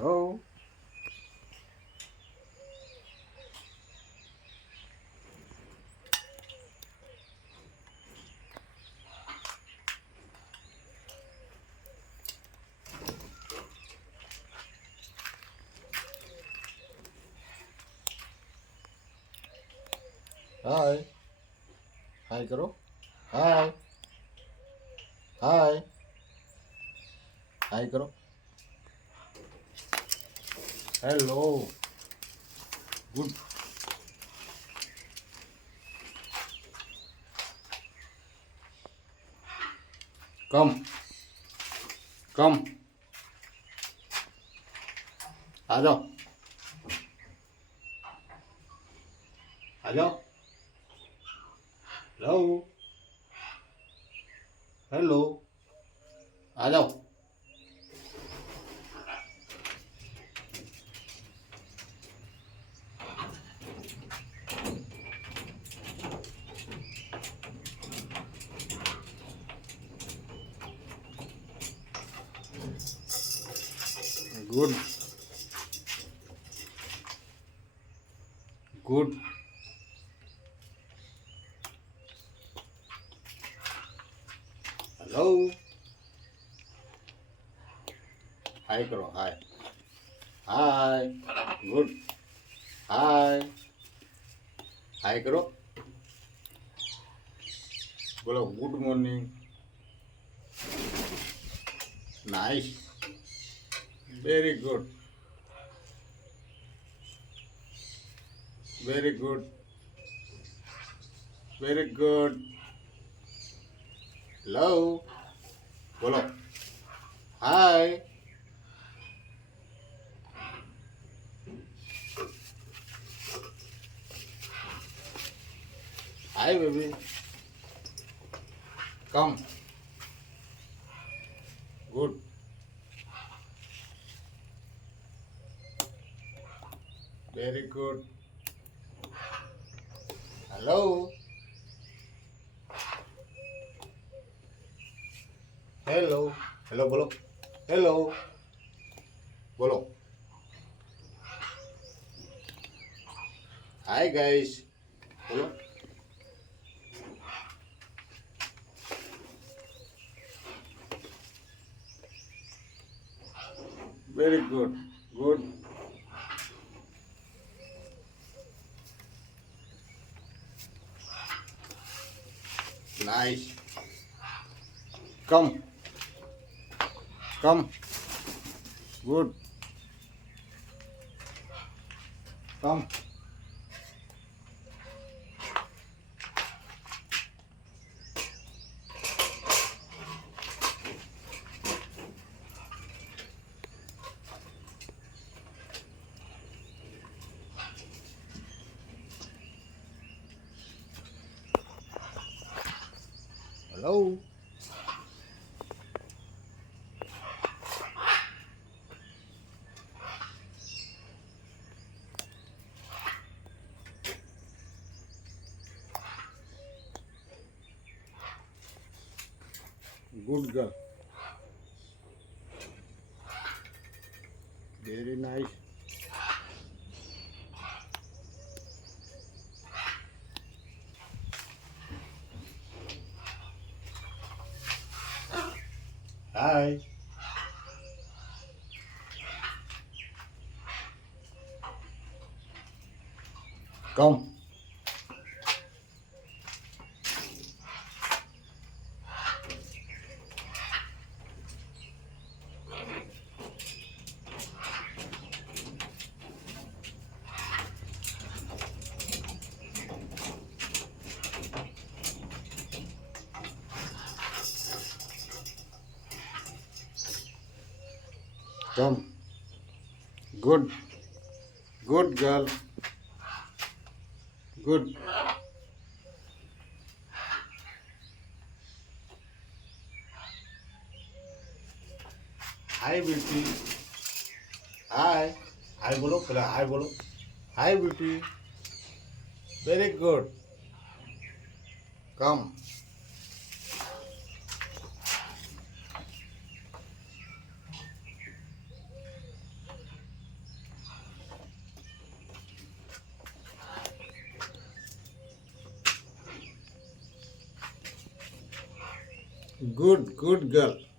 Hello. Hi. Hi करो. Hi. Hi. Hi करो. Hello. Good. Come. Come. आ जाओ. आ जाओ. Hello. Hello. आ जाओ. Good. Good. Hello. Hi करो. Hi. Hi. Good. Hi. Hi करो. बोलो good morning. Nice. Very good. Very good. Very good. Hello. बोलो. Hi. Hi baby. Come. Good. Very good. Hello. Hello. Hello बोलो. Hello. बोलो. Hi guys. बोलो. Very good. Good. Nice. Come. Come. Good. Come. Hello. Good girl. Very nice. Hi. Come. Come. Good. Good girl. Good. Hi beauty. Hi. Hi बोलो. पहले hi बोलो. Hi beauty. Very good. Come. Good, good girl.